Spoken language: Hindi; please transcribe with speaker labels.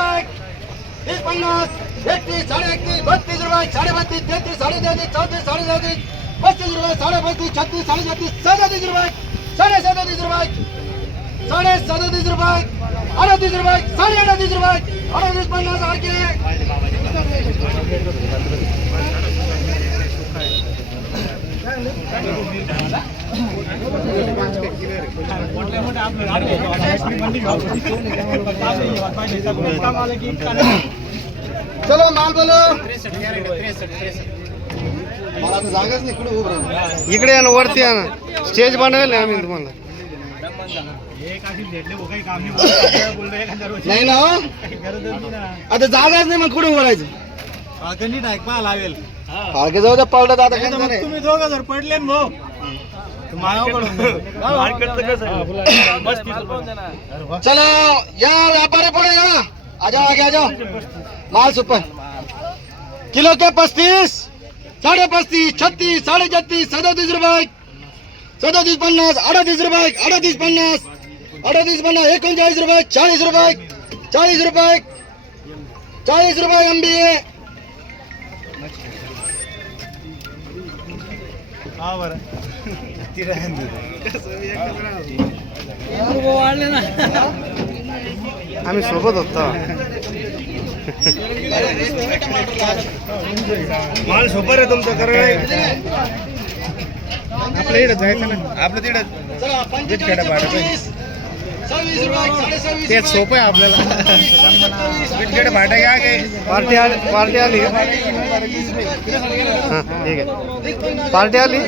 Speaker 1: रुपये तीस पन्नास एकतीस साडे एकतीस बत्तीस रुपये साडे बत्तीस तेहतीस साडे तेहतीस चौतीस साडे चौतीस पस्तीस रुपये साडे पस्तीस छत्तीस साडे छत्तीस सदतीस रुपये साडे सदतीस रुपये साडे सदतीस रुपये अडतीस रुपये साडे अडतीस रुपये अडतीस पन्नास आणखी चलो माल बोलो. मला आता जागाच नाही कुठे उभं राहणार?
Speaker 2: इकडे या ना वरती या ना. स्टेज बनवेल आम्ही तुम्हाला.
Speaker 1: नाही ना हो? आता जागाच नाही मग कुठे उभं राहायचं?
Speaker 3: नीट ऐकवा लागेल
Speaker 1: फाळके जाऊ द्या पडलं आता नाही.
Speaker 3: तुम्ही दोघं जर पडले ना भाऊ
Speaker 1: चलो या व्यापारी पुढे या आ जाओ आगे आ जाओ। माल सुपर। किलो के पस्तीस साडे पस्तीस छत्तीस साडे छत्तीस सदतीस रुपये सदतीस पन्नास अडतीस रुपये अडतीस पन्नास अडतीस पन्नास एकोणचाळीस रुपये चाळीस रुपये चाळीस रुपये चाळीस रुपये एमबी
Speaker 3: हा बरं.
Speaker 2: आम्ही सोबत होतो.
Speaker 3: माल सुपर आहे तुमचं कर आपल्या इकडे जायचं ना. आपलं तिकडे.
Speaker 1: चला
Speaker 3: खेडा भाडं
Speaker 1: पंचेचाळीस है अपने साडेसव्वीस
Speaker 3: तेच सोपं आहे आपल्याला विटखेड भाटा घ्या
Speaker 2: पार्टी आली पार्टी आ हाँ ठीक आहे पार्टी आली